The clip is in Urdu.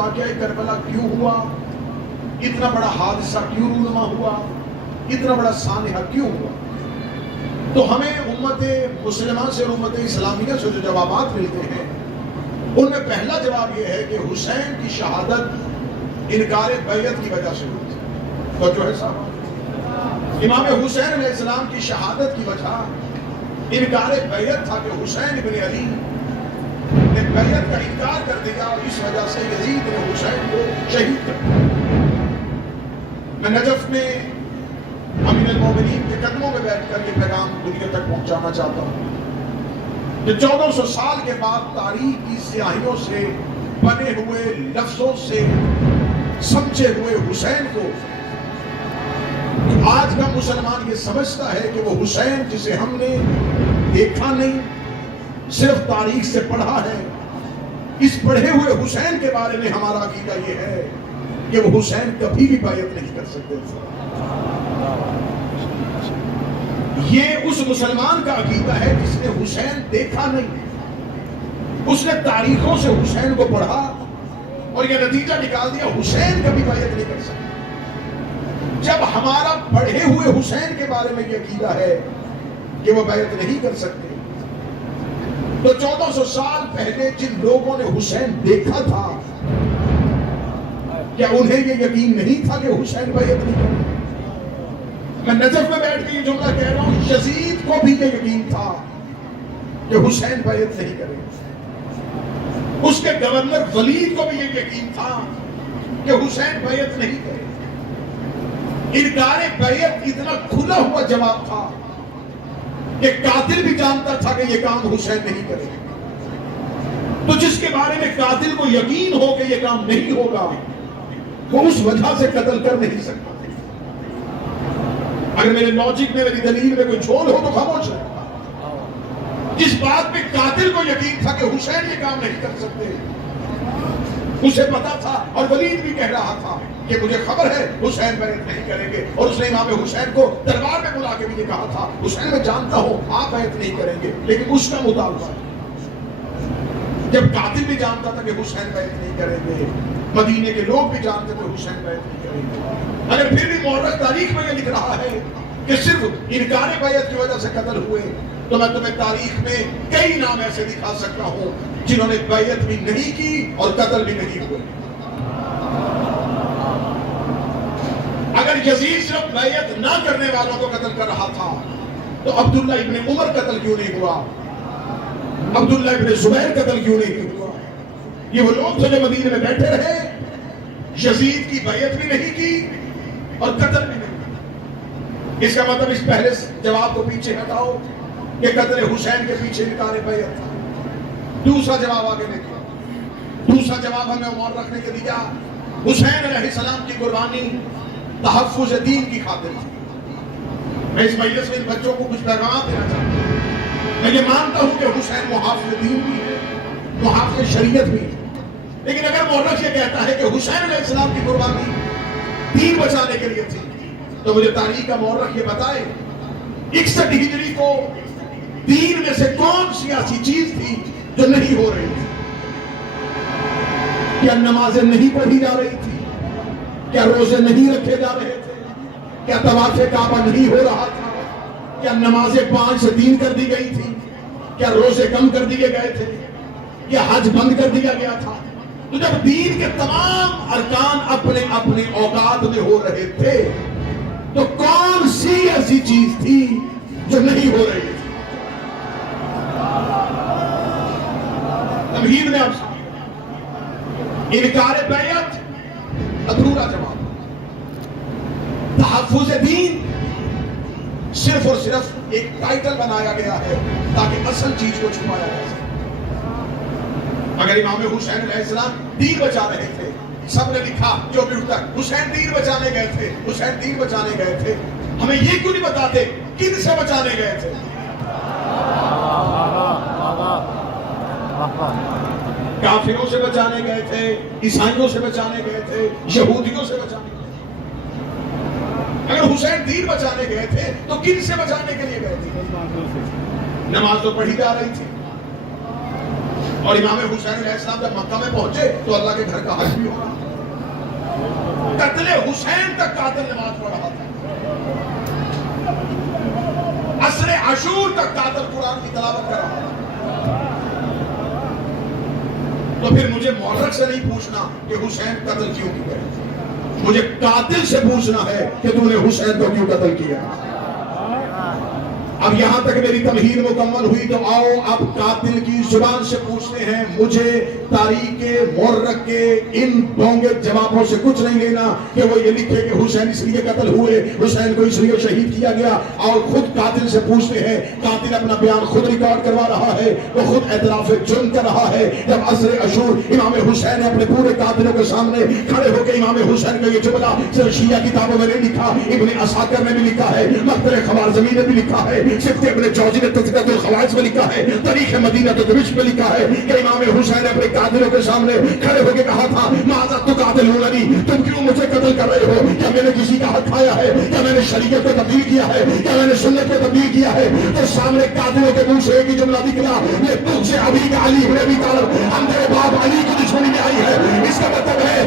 واقعہ کربلا کیوں ہوا، اتنا بڑا حادثہ کیوں رونما ہوا، اتنا بڑا سانحہ کیوں ہوا، تو ہمیں امت مسلمہ سے اور امت اسلامیہ سے جو جوابات ملتے ہیں ان میں پہلا جواب یہ ہے کہ حسین کی شہادت انکار بیعت کی وجہ سے ہوئی تھی۔ تو جو ہے صاحب امام حسین علیہ السلام کی شہادت کی وجہ انکار بیعت تھا کہ حسین ابن علی نے بیعت کا انکار کر دیا اور اس وجہ سے یزید نے حسین کو شہید کر دیا۔ میں نجف میں امیر المومنین کے قدموں میں بیٹھ کر یہ پیغام دنیا تک پہنچانا چاہتا ہوں کہ 1400 سال کے بعد تاریخ کی سیاہیوں سے بنے ہوئے لفظوں سے سمجھے ہوئے حسین کو آج کا مسلمان یہ سمجھتا ہے کہ وہ حسین جسے ہم نے دیکھا نہیں صرف تاریخ سے پڑھا ہے، اس پڑھے ہوئے حسین کے بارے میں ہمارا عقیدہ یہ ہے کہ وہ حسین کبھی بھی بیعت نہیں کر سکتے تھے۔ یہ اس مسلمان کا عقیدہ ہے جس نے حسین دیکھا نہیں، اس نے تاریخوں سے حسین کو پڑھا اور یہ نتیجہ نکال دیا حسین کبھی بیعت نہیں کر سکتے۔ جب ہمارا پڑھے ہوئے حسین کے بارے میں یہ عقیدہ ہے کہ وہ بیعت نہیں کر سکتے، تو 1400 سال پہلے جن لوگوں نے حسین دیکھا تھا کیا انہیں یہ یقین نہیں تھا کہ حسین بیعت نہیں کرے؟ میں نجف میں بیٹھ کے یہ جملہ کہہ رہا ہوں، یزید کو بھی یہ یقین تھا کہ حسین بیعت نہیں کرے، اس کے گورنر ولید کو بھی یہ یقین تھا کہ حسین بیعت نہیں کرے۔ انکار بیعت اتنا کھلا ہوا جواب تھا کہ قاتل بھی جانتا تھا کہ یہ کام حسین نہیں کرے، تو جس کے بارے میں قاتل کو یقین ہو کہ یہ کام نہیں ہوگا وہ اس وجہ سے قتل کر نہیں سکتا۔ اگر میرے لاجک میں میری دلیل میں کوئی جھول ہو تو خاموش ہے۔ جس بات پہ قاتل کو یقین تھا کہ حسین یہ کام نہیں کر سکتے، اسے پتا تھا اور ولید بھی کہہ رہا تھا کہ مجھے خبر ہے حسین بیعت نہیں کریں گے، اور اس نے امام حسین کو دربار میں بلا کے بھی یہ کہا تھا حسین میں جانتا ہوں آپ بیعت نہیں کریں گے لیکن اس کا مطالبہ۔ جب قاتل بھی جانتا تھا کہ حسین بیعت نہیں کریں گے، مدینے کے لوگ بھی جانتے تھے حسین بیعت نہیں کریں گے، اگر پھر بھی مورخ تاریخ میں یہ لکھ رہا ہے کہ صرف انکار بیعت کی وجہ سے قتل ہوئے، تو میں تمہیں تاریخ میں کئی نام ایسے دکھا سکتا ہوں جنہوں نے بیعت بھی نہیں کی اور قتل بھی نہیں ہوئے۔ اگر یزید صرف بیعت نہ کرنے والوں کو قتل کر رہا تھا تو عبداللہ ابن عمر قتل کیوں نہیں ہوا، عبداللہ ابن زبیر قتل کیوں نہیں ہوا؟ یہ وہ لوگ تھے جو مدینے میں بیٹھے رہے، یزید کی بیعت بھی نہیں کی اور قتل بھی نہیں کی۔ اس کا مطلب اس پہلے جواب کو پیچھے ہٹاؤ کہ قتل حسین کے پیچھے انکار بیعت تھا۔ دوسرا جواب آگے دیکھو، دوسرا جواب ہمیں مورخ نے دیا، حسین علیہ السلام کی قربانی تحفظ دین کی خاطر تھی۔ میں اس مجلس میں ان بچوں کو کچھ پیغام دینا چاہتا ہوں۔ میں یہ مانتا ہوں کہ حسین محافظ دین بھی ہے، محافظ شریعت بھی ہے، لیکن اگر مورخ یہ کہتا ہے کہ حسین علیہ السلام کی قربانی دین بچانے کے لیے تھی، تو مجھے تاریخ کا مورخ یہ بتائے 61 ہجری کو دین میں سے کون سی ایسی چیز تھی جو نہیں ہو رہی تھی؟ کیا نمازیں نہیں پڑھی جا رہی تھی؟ کیا روزے نہیں رکھے جا رہے تھے؟ کیا طواف کعبہ نہیں ہو رہا تھا؟ کیا نمازیں 5 سے 3 کر دی گئی تھی؟ کیا روزے کم کر دیے گئے تھے؟ کیا حج بند کر دیا گیا تھا؟ تو جب دین کے تمام ارکان اپنے اپنے اوقات میں ہو رہے تھے تو کون سی ایسی چیز تھی جو نہیں ہو رہی تھی؟ تمہید میں آپ سے انکار بیعت ادھورا جواب، تحفظ دین صرف اور صرف ایک ٹائٹل بنایا گیا ہے تاکہ اصل چیز کو چھپایا جا سکے۔ اگر امام حسین علیہ السلام دین بچا رہے تھے، سب نے لکھا جو بھی اٹھتا حسین دین بچانے گئے تھے، حسین دین بچانے گئے تھے، ہمیں یہ کیوں نہیں بتاتے کن سے بچانے گئے تھے؟ کافروں سے بچانے گئے تھے، عیسائیوں سے بچانے گئے تھے، یہودیوں سے بچانے گئے تھے؟ اگر حسین دین بچانے گئے تھے تو کن سے بچانے کے لیے گئے تھے؟ نماز تو پڑھی جا رہی تھی، اور امام حسین علیہ السلام جب مکہ میں پہنچے تو اللہ کے گھر کا حج بھی ہوا. قتل حسین تک قاتل نماز پڑھ رہا تھا. عصر عاشور تک قاتل قرآن کی تلاوت کر رہا تھا. تو پھر مجھے مورخ سے نہیں پوچھنا کہ حسین قتل کیوں کی گئے, مجھے قاتل سے پوچھنا ہے کہ تم نے حسین کو کیوں قتل کیا. اب یہاں تک میری تمہید مکمل ہوئی تو آؤ اب قاتل کی زبان سے پوچھتے ہیں. مجھے تاریخ مورخ کے ان ڈونگے جوابوں سے کچھ نہیں لینا کہ وہ یہ لکھے کہ حسین اس لیے قتل ہوئے, حسین کو اس لیے شہید کیا گیا. اور خود قاتل سے پوچھتے ہیں. قاتل اپنا بیان خود ریکارڈ کروا رہا ہے, وہ خود اعتراف جرم کر رہا ہے. جب عصر عاشور امام حسین نے اپنے پورے قاتلوں کے سامنے کھڑے ہو کے امام حسین کا یہ جملہ صرف شیعہ کتابوں میں نہیں لکھا, ابن عساکر نے بھی لکھا ہے, مختلف خوارزمی نے بھی لکھا ہے, صرف ابن جوزی نے تذکرۃ الخواص میں لکھا ہے, تاریخ مدینہ دمشق میں لکھا ہے کہ امام حسین نے اپنے قاتلوں کے سامنے کھڑے ہو کے کہا تھا ماذا تقاتلوننی, تم کیوں مجھے قتل کر رہے ہو؟ کیا میں نے کسی کا حق کھایا ہے؟ کیا میں نے شریعت کو تبدیل کیا ہے؟ کیا میں نے سنت کو تبدیل کیا ہے؟ تو سامنے قاتلوں کے منہ سے ایک ہی جملہ نکلا, یہ تجھ سے ابھی کا علی ابن ابی طالب, ہم تیرے باپ علی کی دشمنی میں آئی ہے. اس کا مطلب ہے